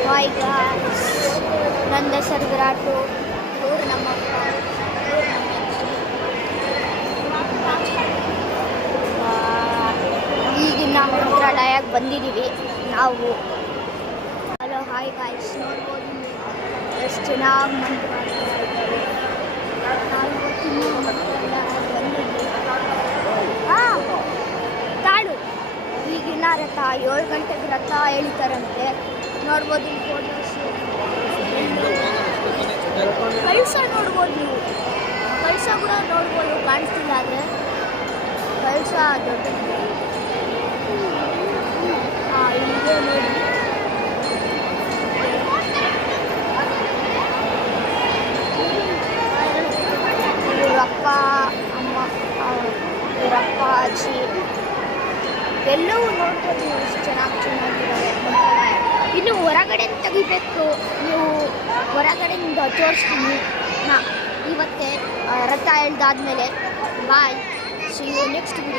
Hi guys, ನನ್ನ ಹೆಸರು ವಿರಾಟು. ಇವ್ರು ನಮ್ಮಪ್ಪ, ಇವ್ರು ನಮ್ಮ ಈಗಿನ ಮಂತ್ರಾಲಯಕ್ಕೆ ಬಂದಿದ್ದೀವಿ ನಾವು. ಹಲೋ ಹಾಯ್ ಗಾಯ್ಸ್, ನೋಡ್ಬೋದು ಎಷ್ಟು ಚೆನ್ನಾಗಿ ಮಂತ್ರಾಲಯ ಇದ್ದಾರೆ. ನಾವು ಇವತ್ತಿನ ಮಂತ್ರಾಲಯ ಬಂದಿದ್ದೀವಿ. ತಾಳು ಈಗಿನ ರಥ 7 ಗಂಟೆಗೆ ರಥ ಎಳಿತಾರಂತೆ. ನೋಡ್ಬೋದು ಇಲ್ಲಿ ಫೋಟೋಸ್, ಕಳಸ ನೋಡ್ಬೋದು ನೀವು. ಕಳಸ ಕೂಡ ನೋಡ್ಬೋದು, ಕಾಣಿಸ್ತಿಲ್ಲ ಆದರೆ ಕಳಸ ದೊಡ್ಡದು. ಇಲ್ಲಿಗೆ ನೋಡಿ, ಇವರಪ್ಪ ಅಮ್ಮ, ಇವರಪ್ಪ ಅಜ್ಜಿ ಎಲ್ಲವೂ ನೋಡ್ಬೋದು. ಎಷ್ಟು ಚೆನ್ನಾಗಿದ್ದಾವೆ ಮಂತ್ರಾಲಯ. ಇನ್ನು ಹೊರಗಡೆ ತೆಗಿಬೇಕು, ನೀವು ಹೊರಗಡೆಯಿಂದ ತೋರಿಸ್ತೀನಿ ಇವತ್ತೇ ರಥ ಎಳ್ದಾದ್ಮೇಲೆ. ಬಾಯ್, ಸಿ ಯು ನೆಕ್ಸ್ಟ್ ವಿಡಿಯೋ.